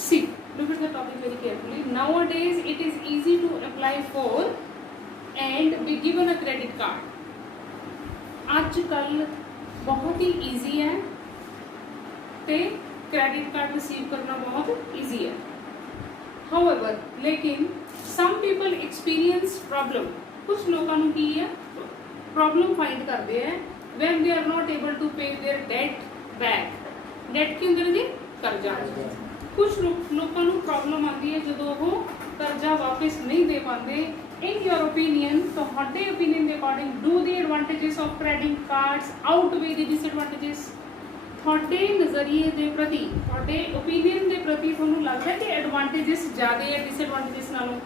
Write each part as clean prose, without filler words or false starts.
See, look at the topic very carefully. Nowadays, it is easy to apply for and be given a credit card. आजकल बहुत ही easy है ते credit card receive करना बहुत easy है. However, लेकिन some people experience problem. कुछ लोगों को की है problem find करते हैं when they are not able to pay their debt back. Debt की अंदर जी कर्जा. कुछ लोगों को प्रॉब्लम आती है जो वो कर्जा वापस नहीं दे पाते. इन योर ओपीनियन, तो हमारे ओपीनियन के according, do the advantages of credit cards outweigh the disadvantages? थोड़े नज़रिए के प्रति, थोड़े ओपीनियन के प्रति थोड़ा लगता है कि एडवांटेजेस ज़्यादा है डिसएडवांटेजेस नालों?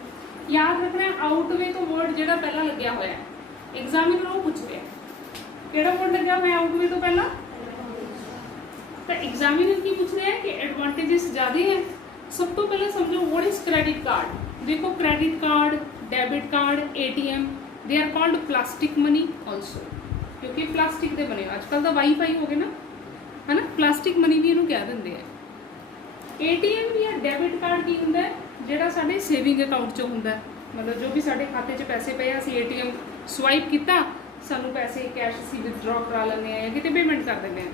याद रखना है आउटवे तो वर्ड जो पहला लग्या होया है एग्जामिनर वो पूछ रहा है केड़ा वर्ड लग्या होया आउटवे तो पहला. तो एग्जामिनर की पूछ रहे हैं कि एडवांटेजेस ज़्यादा है. सब तो पहले समझो व्हाट इज क्रेडिट कार्ड. देखो credit card, debit card, ATM, they are called plastic money also, क्योंकि प्लास्टिक के बने. आजकल तो वाईफाई हो गए ना, है ना, प्लास्टिक मनी भी इन्हों कह देंगे. एटीएम या डेबिट कार्ड की होंगे जोड़ा साढ़े सेविंग अकाउंट चो होंगे, मतलब जो भी साढ़े खाते च पैसे पे असी एटीएम स्वाइप किया सानू पैसे कैश असी विदड्रॉ करा लें या कि पेमेंट कर देंगे.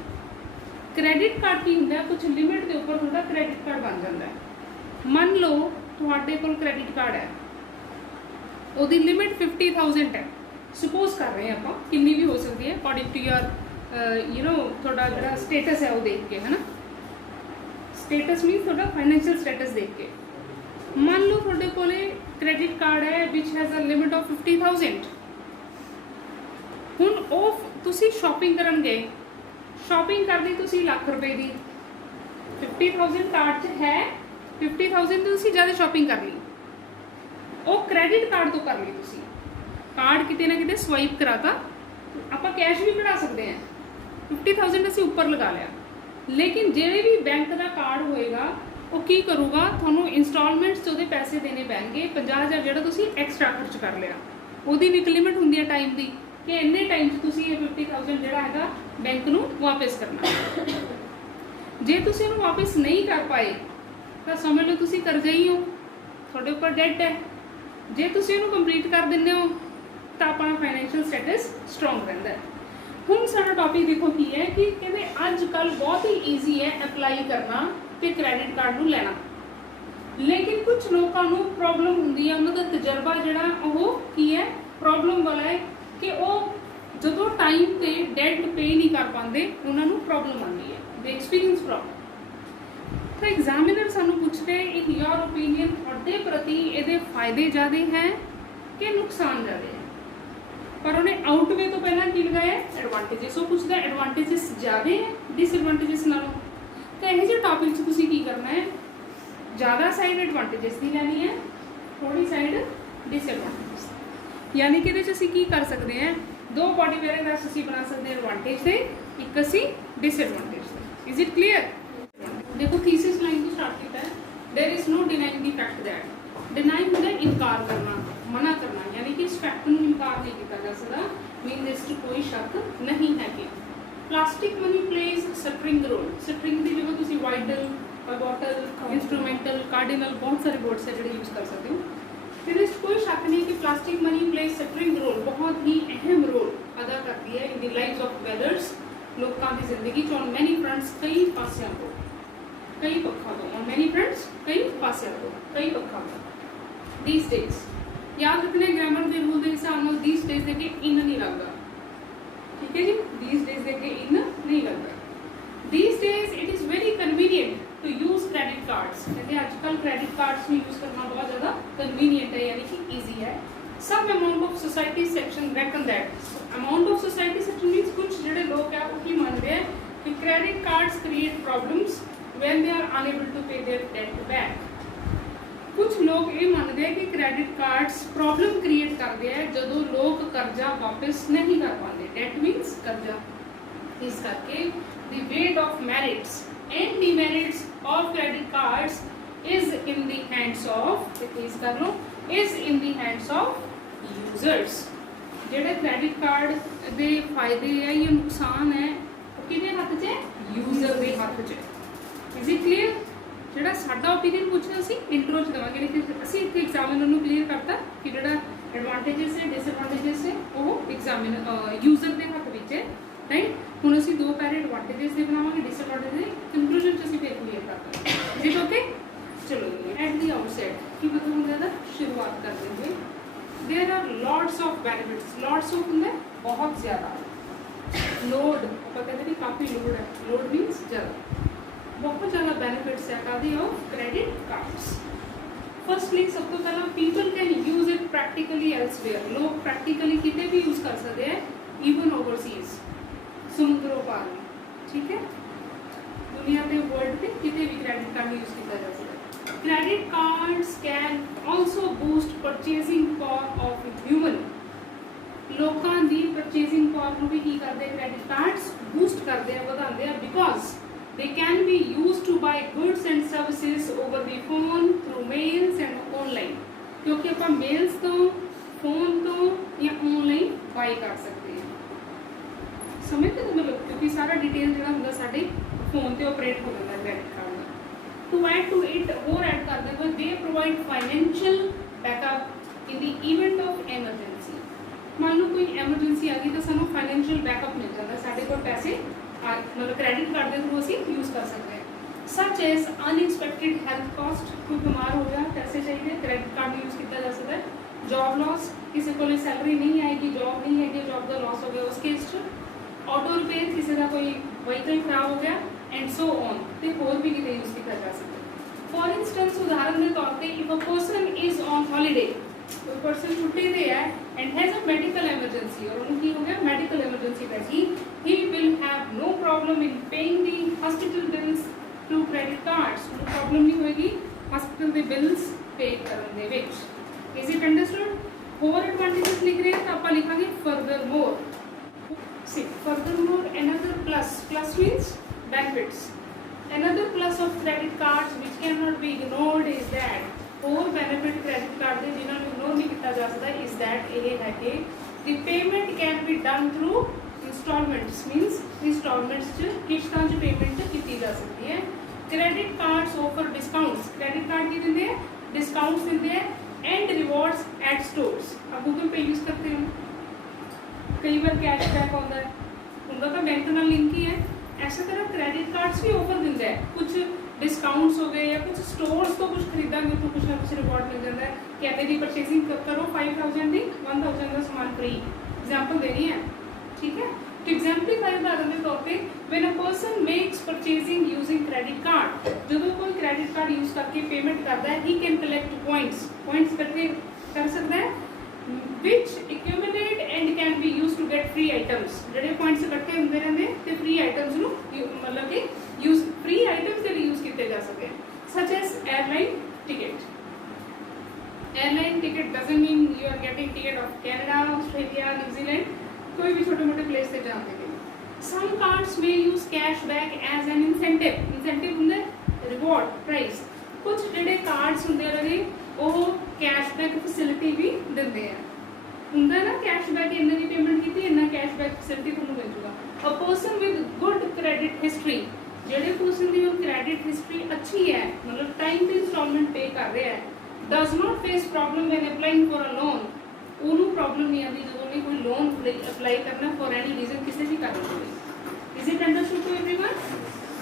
क्रेडिट कार्ड की होंगे कुछ लिमिट के उपर थोड़ा क्रेडिट कार्ड बन जाता है. मान लो तुहाडे कोल क्रेडिट कार्ड है, उसकी लिमिट 50,000 है. सपोज कर रहे हैं आप कितनी भी हो सकती है according to your you know थोड़ा जो स्टेटस है वो देख के, है ना. स्टेटस मीन थोड़ा फाइनेंशियल स्टेटस देख के. मान लो थोड़े कोले क्रेडिट कार्ड है which has a limit of 50,000. हुण वो तुसी शॉपिंग करन गए, शॉपिंग कर दी तुसी लाख रुपए की, 50,000 कार्ड च है, 50,000 तो तुसी ज़्यादा शॉपिंग कर ली. वो क्रेडिट कार्ड तो कर ली तुसी, कार्ड किते ना किते स्वाइप कराता, आप कैश भी कढ़ा सकते हैं. 50,000 असी ऊपर लगा लिया. लेकिन जिहड़े भी बैंक का कार्ड होएगा वो की करूगा, थोनों इंस्टॉलमेंट्स तो पैसे देने पैणगे. 50,000 जो तुसी एक्स्ट्रा खर्च कर लिया, उसकी भी एक लिमिट होंगी है टाइम की कि इन्ने टाइम तुसी ये 50,000 जोड़ा है बैंक नूं वापस करना. जे तुसी इहनूं वापस नहीं कर पाए तो समझ लो तुसी कर्जा ही हो, थोड़े उपर डेट है. जे तुसी इहनूं कंप्लीट कर दिंदे हो तो अपना फाइनेंशियल स्टेटस स्ट्रोंग रहिंदा है. हुण साडा टॉपिक देखो की है कि कहते अजकल बहुत ही ईजी है अप्लाई करना तो क्रेडिट कार्ड नूं लेना. लेकिन कुछ लोगों को प्रॉब्लम होंदी है, उन्होंने तजर्बा जोड़ा वो की है प्रॉब्लम वाला है कि वो जो टाइम पे डेट पे नहीं कर पाते उन्होंने प्रॉब्लम आती है. The experience problem. तो एग्जामिनर सानू पूछते इन योर ओपीनियन थोड़े प्रति ये फायदे ज़्यादा हैं कि नुकसान ज़्यादा है. पर उन्हें आउटवे तो पहला की लगाया एडवांटेजेस. वो पूछता है एडवांटेजेस ज़्यादा है डिसएडवांटेजेस नालों. तो यह टॉपिक तुसी की करना है, ज़्यादा साइड एडवांटेजेस की लैनी है, थोड़ी साइड डिसएडवांटेजेस. यानी कि असी की कर सकते हैं दो बॉडी पैराग्राफ्स असी बना सकते हैं एडवांटेज से, एक असी डिसएडवांटेज से. Is it clear? देखो थीसिस लाइन को स्टार्ट किया है. There is no denying the fact that. Denying होता है इनकार करना, मना करना, यानी कि इस फैक्ट को इनकार नहीं किया जा सकता. मीन इस कोई शक नहीं है कि plastic money plays string role. String की जगह तुम वाइडल, बॉटल, इंस्ट्रूमेंटल, कार्डिनल बहुत सारे वर्ड्स है जो यूज कर सकते हो. फिर इस कोई शक नहीं कि plastic money plays string role बहुत ही अहम रोल अदा करती है in the lives of weathers. लोगों की जिंदगी ऑन मैनी फ्रंट्स, कई पासियां को, कई पक्षों को, ऑन मैनी फ्रंट्स कई पासियां को, कई पक्षों को. दीज डेज याद रखने ग्रामर के रूल के हिसाब से दीज डेज देके इन नहीं लगता. ठीक है जी, दीज डेज देके इन नहीं लगता. These days it is very convenient to use credit cards. कहते हैं आजकल क्रेडिट कार्ड्स में यूज करना बहुत ज़्यादा कन्वीनियंट है, यानी कि ईजी है. Some amount of society section reckon that. Amount of society section means कुछ जोड़े लोग हैं वो की मानते हैं कि credit cards create problems when they are unable to pay their debt back. कुछ लोग ये मानते हैं कि क्रेडिट कार्ड्स प्रॉब्लम क्रिएट करते हैं जो लोग कर्जा वापस नहीं कर पाते. डेट मीन्स कर्जा. इस करके the weight of merits and demerits of credit cards is in the hands of, is कर लो, is in the hands of users. जेडे क्रेडिट कार्ड के फायदे है या नुकसान है वो किहदे हथ च है? यूजर के हथ च. Is it clear? जो ਜਿਹੜਾ ਸਾਡਾ ਓਪੀਨੀਅਨ ਪੁੱਛਿਆ ਅਸੀਂ ਇੰਟਰੋ 'ਚ ਦੇਵਾਂਗੇ, ਲੇਕਿਨ ਅਸੀਂ ਇੱਥੇ ਐਗਜ਼ਾਮਿਨਰ ਨੂੰ ਕਲੀਅਰ ਕਰਤਾ ਕਿ ਜਿਹੜਾ ਐਡਵਾਂਟੇजेस ਹੈ ਡਿਸਐਡਵਾਂਟੇजेस ਹੈ ਉਹ ਯੂਜ਼ਰ ਦੇ ਹੱਥ ਵਿੱਚ ਹੈ, ਰਾਈਟ। ਹੁਣ ਅਸੀਂ ਦੋ ਪੈਰੇ ਐਡਵਾਂਟੇजेस ਦੇ ਬਣਾਵਾਂਗੇ, ਡਿਸਐਡਵਾਂਟੇਜ ਦੇ ਕੰਕਲੂਜਨ 'ਚ ਅਸੀਂ ਫਿਰ ਕਲੀਅਰ ਕਰਦਾਂਗੇ। ਜੀ ਓਕੇ, ਚਲੋ ਐਟ ਦੀ ਆਊਟਸੈਟ ਕੀ ਮਤਲਬ ਹੁੰਦਾ ਇਹਦਾ, ਸ਼ੁਰੂਆਤ ਕਰਦੇ ਹੋਏ there are lots of benefits. Lots of ਹੁੰਦਾ बहुत ज़्यादा, लोड ਆਪਾਂ ਕਹਿੰਦੇ ਨੇ ਕਾਫੀ ਲੋਡ ਹੈ, लोड मीन्स ज़्यादा, बहुत ज़्यादा बेनिफिट्स है कादी ऑफ क्रेडिट कार्ड्स। फर्स्टली सब तो पहला people can use it practically elsewhere, लोग प्रैक्टिकली कितने भी यूज कर सकते हैं, इवन ओवरसीज समुद्रों पार, ठीक है, दुनिया के वर्ल्ड पे कितने भी क्रेडिट कार्ड यूज किया जा सकता है। Credit cards can also boost purchasing power of human। ਲੋਕਾਂ ਦੀ purchasing power ਨੂੰ ਵੀ ਕੀ ਕਰਦੇ credit cards boost ਕਰਦੇ ਆ, ਵਧਾਉਂਦੇ ਆ, because they can be used to buy goods and services over the phone, through mails and online। ਕਿਉਂਕਿ ਆਪਾਂ mails ਤੋਂ, ਫੋਨ ਤੋਂ ਜਾਂ ਆਨਲਾਈਨ ਬਾਈ ਕਰ ਸਕਦੇ ਹਾਂ, ਸਮਝਦੇ ਹੋ ਮਤਲਬ, ਕਿਉਂਕਿ ਸਾਰਾ ਡਿਟੇਲ ਜਿਹੜਾ ਹੁੰਦਾ ਸਾਡੇ ਫੋਨ ਤੇ ਆਪਰੇਟ ਹੋ ਜਾਂਦਾ credit card the. To add to it, ਹੋਰ ਐਡ ਕਰਦੇ ਹੋਏ they provide financial backup in the event of emergency। ਮੰਨ ਲਓ ਕੋਈ ਐਮਰਜੈਂਸੀ ਆ ਗਈ ਤਾਂ ਸਾਨੂੰ ਫਾਈਨੈਂਸ਼ੀਅਲ ਬੈਕਅਪ ਮਿਲ ਜਾਂਦਾ, ਸਾਡੇ ਕੋਲ ਪੈਸੇ ਮਤਲਬ ਕ੍ਰੈਡਿਟ ਕਾਰਡ ਦੇ ਥਰੂ ਅਸੀਂ ਯੂਜ਼ ਕਰ ਸਕਦੇ ਹਾਂ। ਸੱਚ ਐਸ ਅਨਐਕਸਪੈਕਟਿਡ ਹੈਲਥ ਕਾਸਟ, ਕੋਈ ਬਿਮਾਰ ਹੋ ਗਿਆ, ਪੈਸੇ ਚਾਹੀਦੇ, ਕ੍ਰੈਡਿਟ ਕਾਰਡ ਯੂਜ਼ ਕੀਤਾ ਜਾ ਸਕਦਾ ਹੈ। ਜੌਬ ਲਾਸ, ਕਿਸੇ ਕੋਲ ਸੈਲਰੀ ਨਹੀਂ ਆਏਗੀ, ਜੌਬ ਨਹੀਂ ਹੈਗੀ, ਜੌਬ ਦਾ ਲਾਸ ਹੋ ਗਿਆ, ਉਸ ਕੇਸ 'ਚ ਆਟੋ ਰਿਪੇਅਰ, ਕਿਸੇ ਦਾ ਕੋਈ ਵਹੀਕਲ ਖਰਾਬ ਹੋ ਗਿਆ ਐਂਡ ਸੋ ਔਨ, ਤੇ ਹੋਰ ਵੀ ਕਿਤੇ ਯੂਜ਼ ਕੀਤਾ ਜਾ ਸਕਦਾ। ਫॉर इंस्टेंस उदाहरण के तौर पे if a person is on holiday, कोई पर्सन छुट्टी पे है and has a medical emergency, और उनकी हो गया मेडिकल इमरजेंसी पैसी, he will have no problem in paying the hospital bills through credit cards. No problem नहीं होएगी हॉस्पिटल दे बिल्स पे करन दे विच। Is it understood? और एडवांटेजेस लिख रहे हैं तो आप लिखांगे further more. See further more another plus, plus means benefits. Another plus of credit cards which cannot be ignored is that और benefit credit card ਦੇ ਜਿਨ੍ਹਾਂ ਨੂੰ ignore ਨਹੀਂ ਕੀਤਾ ਜਾ ਸਕਦਾ is that ਇਹ ਹੈ ਕਿ the payment can be done through installments, means installments ਚ ਕਿਸ਼ਤਾਂ ਚ payment ਕੀਤੀ ਜਾ ਸਕਦੀ ਹੈ। credit cards offer discounts, credit card ਕੀ ਦਿੰਦੇ ਹੈ, discounts ਦਿੰਦੇ ਹੈ and rewards at stores। आप Google Pay यूज करते हो, कई बार कैशबैक आਉਂਦਾ ਹੈ, उनका तो बैंक ਨਾਲ लिंक ही है। ऐसे तरह क्रेडिट कार्ड्स भी ऑफर दिंदा है, कुछ डिस्काउंट्स हो गए या कुछ स्टोर्स तो कुछ खरीदांगे तो कुछ ना कुछ रिवॉर्ड मिल जाता है। कहते जी परचेजिंग करो 5000 दी 1000 का सामान फ्री, एग्जांपल देनी है, ठीक है। तो एग्जाम्पलीफाई उदाहरण के तौर पे when a person makes purchasing using credit card, जब कोई क्रेडिट कार्ड यूज करके पेमेंट करता है, he can collect points, points करके कर सकता है which accumulate and can be used to get free items। ਜਿਹੜੇ points ਇਕੱਠੇ ਹੁੰਦੇ ਰਹਿੰਦੇ ਤੇ free items ਨੂੰ ਮਤਲਬ ਕਿ use free items ਦੇ ਲਈ use ਕੀਤੇ ਜਾ ਸਕਦੇ ਹਨ, such as airline ticket। airline ticket doesn't mean you are getting ticket of Canada, Australia, New Zealand, कोई भी छोटे मोटे प्लेस ਤੇ ਜਾਣ ਦੇ ਲਈ। some cards may use cashback as an incentive, incentive ਹੁੰਦਾ reward price। ਕੁਝ ਜਿਹੜੇ cards ਹੁੰਦੇ ਨੇ ਉਹ ਕੈਸ਼ਬੈਕ ਫੈਸਿਲਿਟੀ ਵੀ ਦਿੰਦੇ ਆ, ਹੁੰਦਾ ਨਾ ਕੈਸ਼ਬੈਕ, ਇਹਨਾਂ ਦੀ ਪੇਮੈਂਟ ਕੀਤੀ ਇੰਨਾ ਕੈਸ਼ਬੈਕ ਫੈਸਿਲਿਟੀ ਤੁਹਾਨੂੰ ਮਿਲ ਜੂਗਾ। A person with good credit history, ਜਿਹੜੇ ਪਰਸਨ ਦੀ ਕ੍ਰੈਡਿਟ ਹਿਸਟਰੀ ਅੱਛੀ ਹੈ, ਮਤਲਬ ਟਾਈਮ ਤੇ ਇੰਸਟਾਲਮੈਂਟ ਪੇ ਕਰ ਰਿਹਾ ਹੈ, does not face problem when applying for a loan, ਉਹਨੂੰ ਪ੍ਰੋਬਲਮ ਨਹੀਂ ਆਉਂਦੀ ਜਦੋਂ ਵੀ ਕੋਈ ਲੋਨ ਅਪਲਾਈ ਕਰਨਾ ਫॉर ਐਨੀ ਰੀਜ਼ਨ, ਕਿਸੇ ਵੀ ਕਾਰਨ ਤੋਂ। Is it understood to everyone?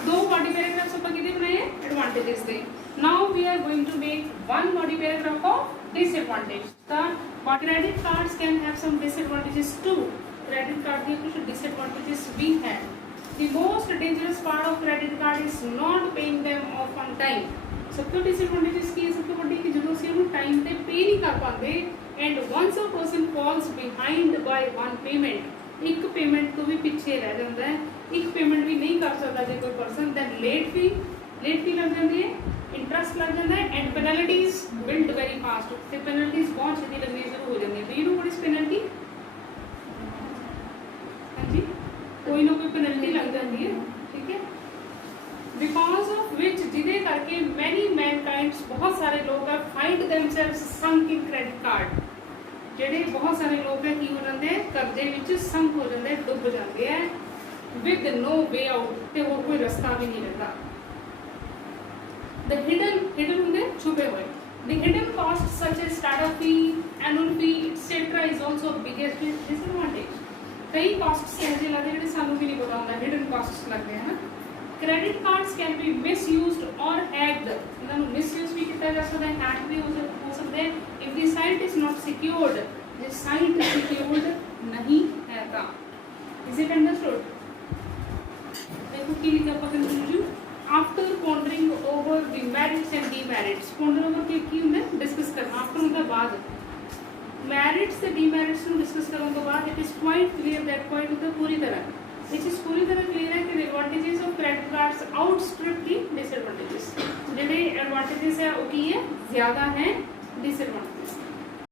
दो बॉडी पैराग्राफ्स ਆਪਾਂ ਕਿਹਦੇ ਬਣਾਏ ਹੈ, ਐਡਵਾਂਟੇजेस ਦੇ। now we are going to make one body paragraph of disadvantage। the credit cards can have some disadvantages too, credit card ਦੀਆਂ ਕੁਝ disadvantages ਵੀ ਹੈ। the most dangerous part of credit card is not paying them off on time। ਸਭ ਤੋਂ disadvantages ਕੀ ਹੈ, ਸਭ ਤੋਂ ਵੱਡੀ ਕਿ ਜਦੋਂ ਅਸੀਂ ਉਹਨੂੰ ਟਾਈਮ ਤੇ ਪੇ ਨਹੀਂ ਕਰ ਪਾਉਂਦੇ and once a person falls behind by one payment, ਇੱਕ ਪੇਮੈਂਟ ਤੋਂ ਵੀ ਪਿੱਛੇ ਰਹਿ ਜਾਂਦਾ ਹੈ, ਇੱਕ ਪੇਮੈਂਟ ਵੀ ਨਹੀਂ ਕਰ ਸਕਦਾ ਜੇ ਕੋਈ ਪਰਸਨ, then late fee ਲੱਗ ਜਾਂਦੀ ਹੈ, ਇੰਟਰਸਟ ਲੱਗ ਜਾਂਦਾ ਹੈ and penalties build very fast, ਤੇ ਪੈਨਲਟੀਜ਼ ਬਹੁਤ ਛੇਤੀ ਲੱਗਣੀ ਸ਼ੁਰੂ ਹੋ ਜਾਂਦੀਆਂ। You know what is penalty? ਹਾਂਜੀ, ਕੋਈ ਨਾ ਕੋਈ ਪੈਨਲਟੀ ਲੱਗ ਜਾਂਦੀ ਹੈ, ਠੀਕ ਹੈ। ਬਿਕੋਜ਼ ਆਫ ਵਿਚ ਜਿਹਦੇ ਕਰਕੇ ਮੈਨੀ ਮੈਨਕਾइंड्स ਬਹੁਤ ਸਾਰੇ ਲੋਕ ਫਾਈਂਡ ਦੈਮਸੈਲਵਸ ਸੰਕ ਇਨ ਕ੍ਰੈਡਿਟ ਕਾਰਡ। ਜਿਹੜੇ ਬਹੁਤ ਸਾਰੇ ਲੋਕ ਹੈ ਕੀ ਹੋ ਜਾਂਦੇ ਹੈ, ਕਰਜ਼ੇ ਵਿੱਚ ਸੰਕ ਹੋ ਜਾਂਦੇ, ਡੁੱਬ ਜਾਂਦੇ ਹੈ ਵਿਦ ਨੋ ਵੇ ਆਊਟ, ਤੇ ਹੋਰ ਕੋਈ ਰਸਤਾ ਵੀ ਨਹੀਂ ਰਹਿੰਦਾ। द हिडन होंगे छुपे हुए, the hidden cost such as startup fee, annual fee etcetera is also biggest disadvantage. कई कॉस्ट्स है जो लगते हैं सानू भी नहीं पता होंगे, हिडन कॉस्ट्स लगते हैं ना। Credit cards can be misused और हैक्ड, इन्होंने मिसयूज भी किया जा सकता है, हैक भी हो सकते हैं if the site is not secured, J site secured नहीं है ता। Is it understood? देखो की लिखा पकड़ लीजिए, after pondering over the merits and demerits, ponder over की होंगे डिस्कस करना, आफ्टर उनका बाद मैरिट्स ते डीमेरिट्स ਨੂੰ डिस्कस ਕਰਨ ਤੋਂ ਬਾਅਦ it is quite clear that point होता पूरी तरह which is पूरी तरह क्लियर है कि the advantages of credit cards outstrip the disadvantages, ਜਿਹੜੇ advantages है वो की है ज्यादा है disadvantages।